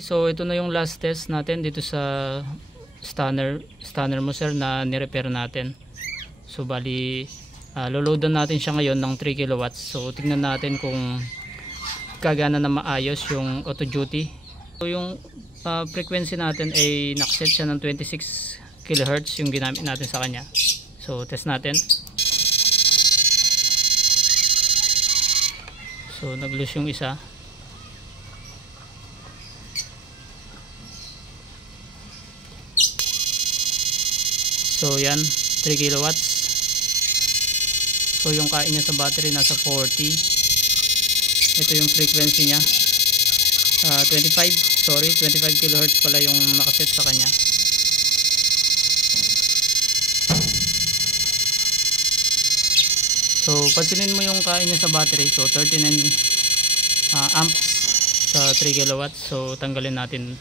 So ito na yung last test natin dito sa stunner mo sir na nirepair natin. So bali loloadan natin siya ngayon ng 3 kilowatts. So tingnan natin kung gagana na maayos yung auto duty. So yung frequency natin ay nakaset siya ng 26 kHz yung ginamit natin sa kanya. So test natin. So nag-loose yung isa. So yan, 3 kilowatts. So yung kain niya sa battery nasa 40. Ito yung frequency niya. 25 kilohertz pala yung nakaset sa kanya. So pansinin mo yung kain niya sa battery. So 39 amps sa 3 kilowatts. So tanggalin natin.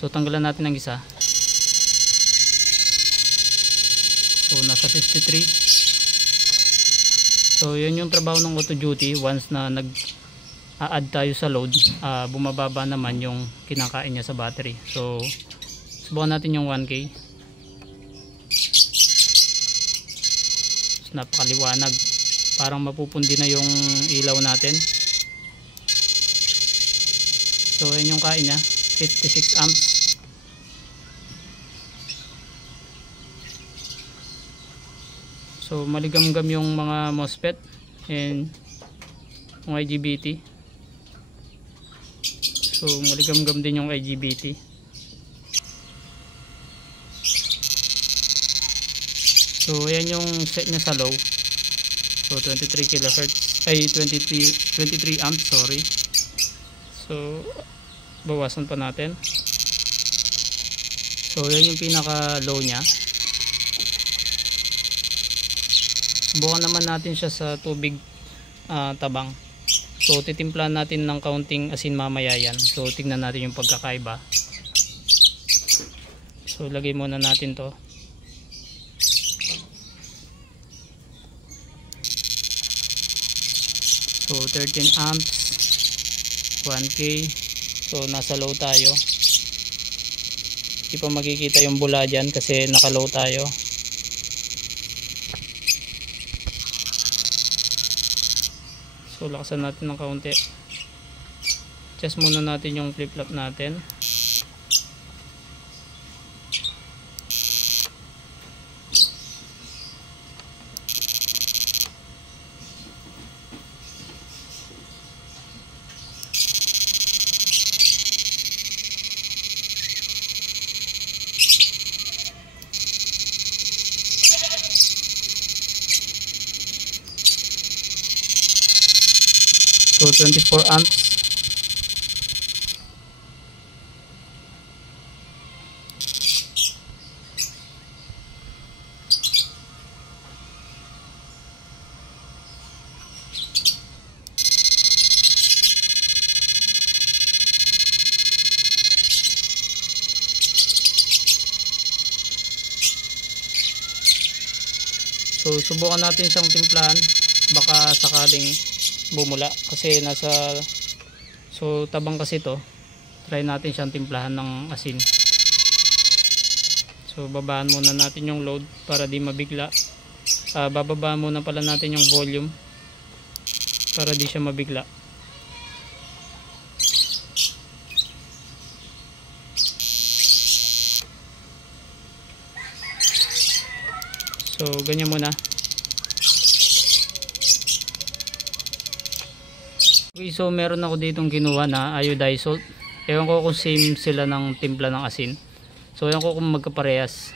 So tanggalan natin ng isa. So nasa 53. So yun yung trabaho ng auto duty. Once na nag-a-add tayo sa load, bumababa naman yung kinakain niya sa battery. So subukan natin yung 1K. So, napakaliwanag, parang mapupundi na yung ilaw natin. So yun yung kain niya, 56 amps. So maligam-gam yung mga MOSFET and yung IGBT. So maligam-gam din yung IGBT. So ayan yung set niya sa low. So 23 kHz ay 23 amps, sorry. So bawasan pa natin. So yan yung pinaka low niya. Subukan naman natin siya sa tubig tabang. So titimplan natin ng kaunting asin mamaya yan. So tignan natin yung pagkakaiba. So lagay muna natin to. So 13 amps, 1K. So nasa low tayo. Hindi pa makikita yung bula dyan kasi naka low tayo. So lakasan natin ng kaunti. Adjust muna natin yung flip-flop natin. So 24 amps. So subukan natin siyang timplahan, baka sakaling bumula kasi nasa, so tabang kasi to. Try natin siyang timplahan ng asin. So babaan muna natin yung load para di mabigla. Bababaan muna pala natin yung volume para di siya mabigla. So ganyan muna. Okay, so meron ako ditong kinuha na iodized salt. Ewan ko kung same sila ng timpla ng asin. So ewan ko kung magkaparehas.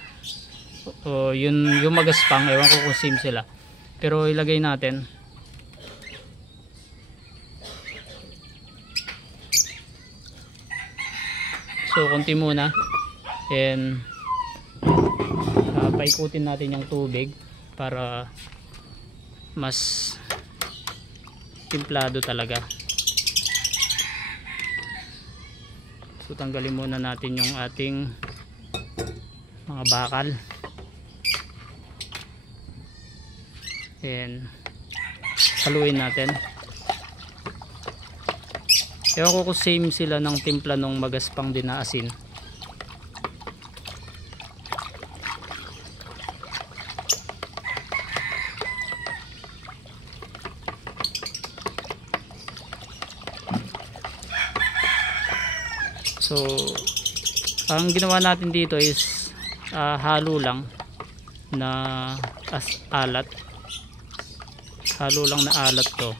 O yun yung magaspang, ewan ko kung same sila. Pero ilagay natin. So konti muna. And paikutin natin yung tubig para mas timplado talaga. So tanggalin muna natin yung ating mga bakal. And haluin natin. Ewan ko kung same sila ng timpla nung magaspang din na asin. So ang ginawa natin dito is halo lang na alat. Halo lang na alat to.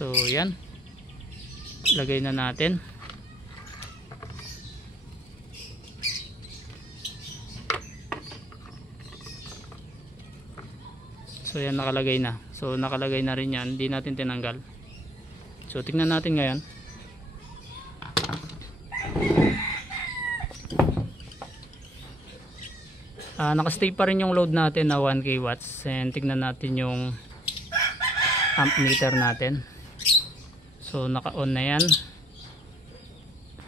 So yan, lagay na natin. So yan, nakalagay na. So nakalagay na rin yan, hindi natin tinanggal. So tingnan natin ngayon. Nakastay pa rin yung load natin na 1k watts, and tingnan natin yung amp meter natin. So naka on na yan.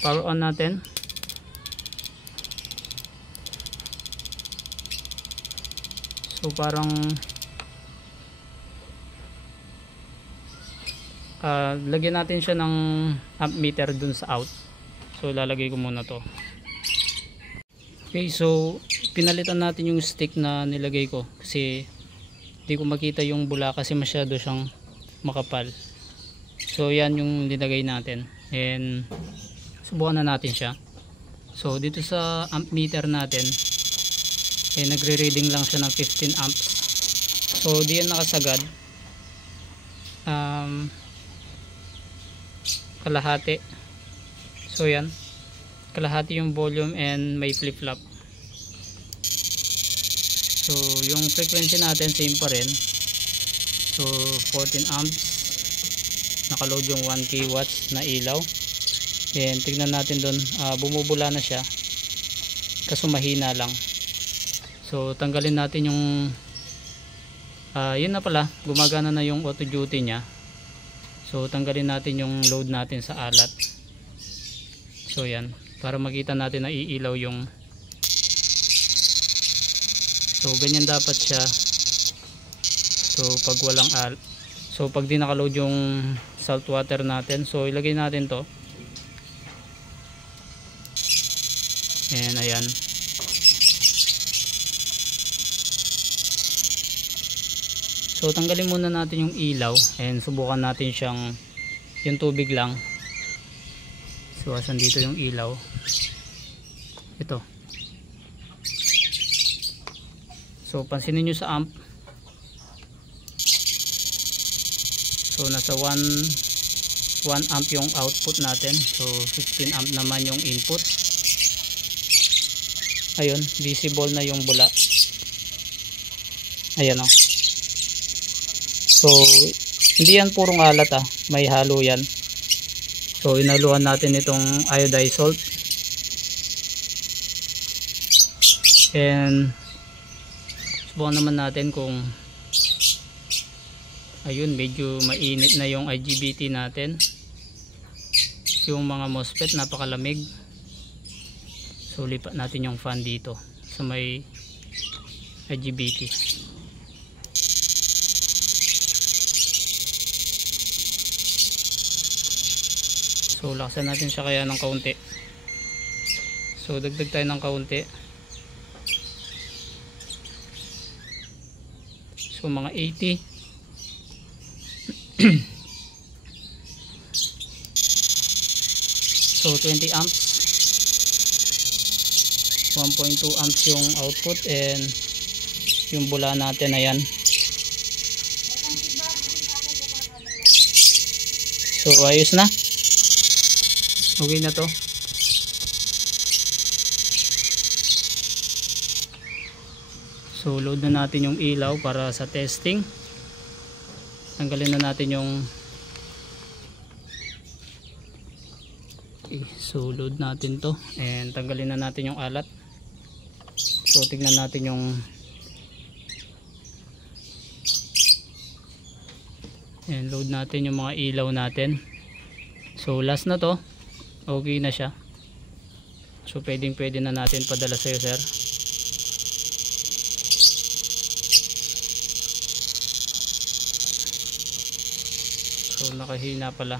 Power on natin. So parang lagyan natin siya ng amp meter dun sa out. So lalagay ko muna to. Okay, so pinalitan natin yung stick na nilagay ko kasi hindi ko makita yung bula kasi masyado siyang makapal. So yan yung nilagay natin, and subukan na natin siya. So dito sa amp meter natin nagre-reading lang siya ng 15 amps. So di yan nakasagad, kalahati. So yan, kalahati yung volume and may flip-flop. So yung frequency natin same pa rin. So 14 amps, nakaload yung 1k watts na ilaw. Then tignan natin doon, bumubula na siya kaso mahina lang. So tanggalin natin yung yun na pala, gumagana na yung auto duty nya. So tanggalin natin yung load natin sa alat. So yan, para makita natin na iilaw yung, so ganyan dapat siya. So pag walang so pag di nakaload yung salt water natin, so ilagay natin to, and ayan. So tanggalin muna natin yung ilaw and subukan natin siyang, yung tubig lang. So asan dito yung ilaw? Ito. So pansinin nyo sa amp. So nasa 1 amp yung output natin. So 15 amp naman yung input. Ayun, visible na yung bula. Ayan o. So hindi yan purong alat, may halo yan. So inaluan natin itong iodized salt, and subukan naman natin kung, ayun, medyo mainit na yung IGBT natin. Yung mga MOSFET napakalamig. So lipat natin yung fan dito sa may IGBT. So laksan natin siya kaya ng kaunti. So dagdag tayo ng kaunti. So mga 80. So 20 amps. 1.2 amps yung output, and yung bula natin ayan. So ayos na. Okay na to. So load na natin yung ilaw para sa testing. Tanggalin na natin yung, okay, so load natin to and tanggalin na natin yung alat. So tignan natin yung, and load natin yung mga ilaw natin. So last na to. Okay na siya. So pwede na natin padala sa'yo, sir. So nakahina pala.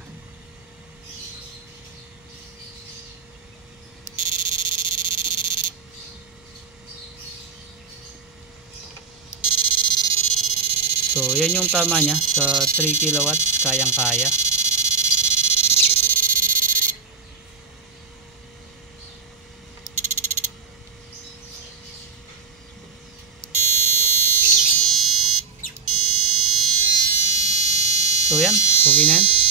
So yan yung tama niya sa 3 kilowatts, kayang kaya. So yan, okay na yan.